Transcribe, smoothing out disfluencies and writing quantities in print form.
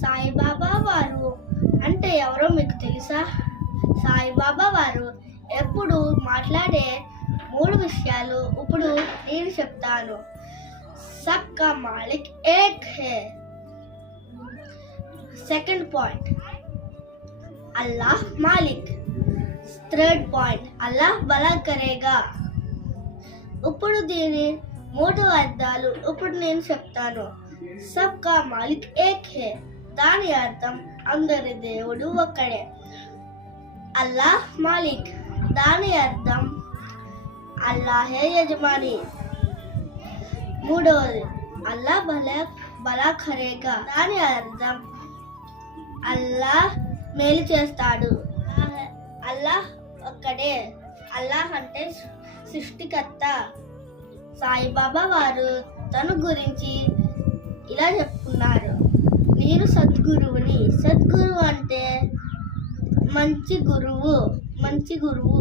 సాయిబాబా వారు అంటే ఎవరో మీకు తెలుసా? సాయిబాబా వారు ఎప్పుడు మాట్లాడే 3 విషయాలు ఇప్పుడు నేను చెప్తాను. సబ్కా మాలిక్ ఏక్ హై. సెకండ్ పాయింట్, అల్లాహ్ మాలిక్. థర్డ్ పాయింట్, అల్లాహ్ భలా కరేగా. ఇప్పుడు దీని 3 అర్థాలు ఇప్పుడు నేను చెప్తాను. సబ్కా మాలిక్ ఏక్ హై దాని అర్థం అందరి దేవుడు ఒక్కడే. అల్లాహ్ మాలిక్ దాని అర్థం అల్లాహే యజమాని. మూడవది అల్లాహ్ భలా కరేగా దాని అర్థం అల్లాహ్ మేలు చేస్తాడు. అల్లాహ్ ఒక్కడే. అల్లాహ్ అంటే సృష్టికర్త. సాయిబాబా వారు తన గురించి ఇలా చెప్పుకున్నారు, నేను సద్గురువుని. సద్గురువు అంటే మంచి గురువు.